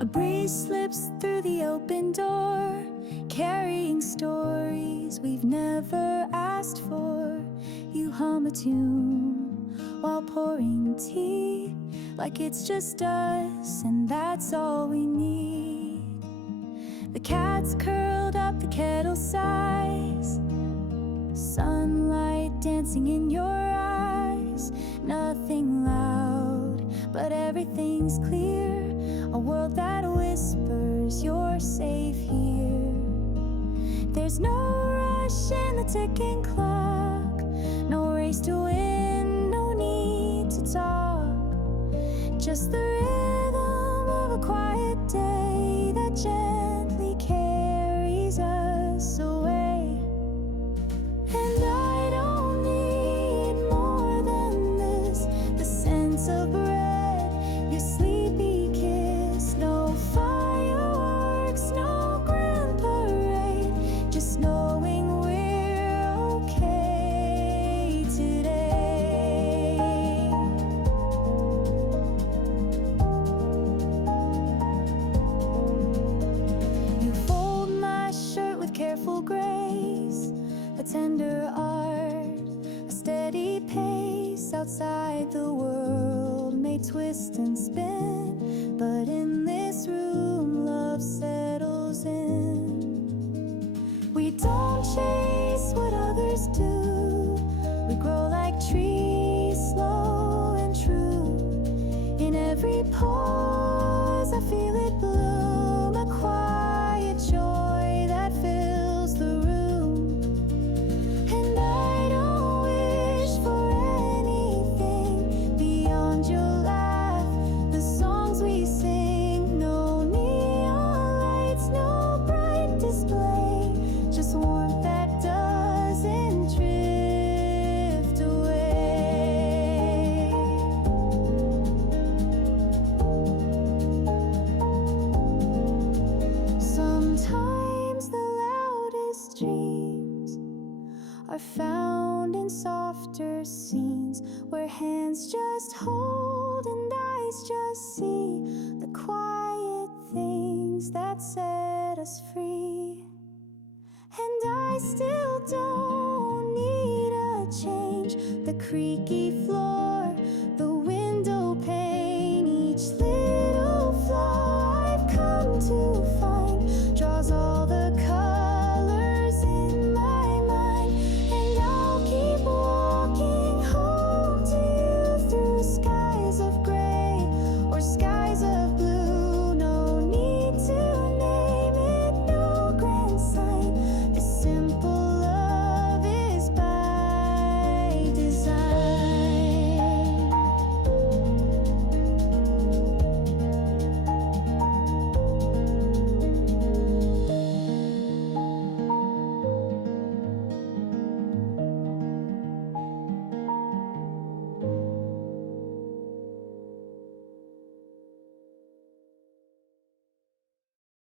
A breeze slips through the open door, carrying stories we've never asked for. You hum a tune while pouring tea, like it's just us and that's all we need. The cat's curled up, the kettle sighs, sunlight dancing in your eyes. Nothing loud, but everything's clear. A world that whispers you're safe here. There's no rush in the ticking clock, no race to win, no need to talk. Just the rhythm of a quiet day that gently carries us away. And I don't need more than this, the sense of bread, your sleepy kiss. No fireworks, no grand parade, just knowing we're okay today. You fold my shirt with careful grace, a tender art, a steady pace. Outside the world may twist and spin, but in this room love settles in. We don't chase what others do, we grow like trees, slow and true. In every pause I feel it bloom, a quiet joy that fills the room. And I don't wish for anything beyond your laugh, the songs we sing. No neon lights, no bright display, just warmth that doesn't drift away. Sometimes the loudest dreams are found in softer scenes, where hands just hold and eyes just see the quiet things that set us free. And I still don't need a change, the creaky floor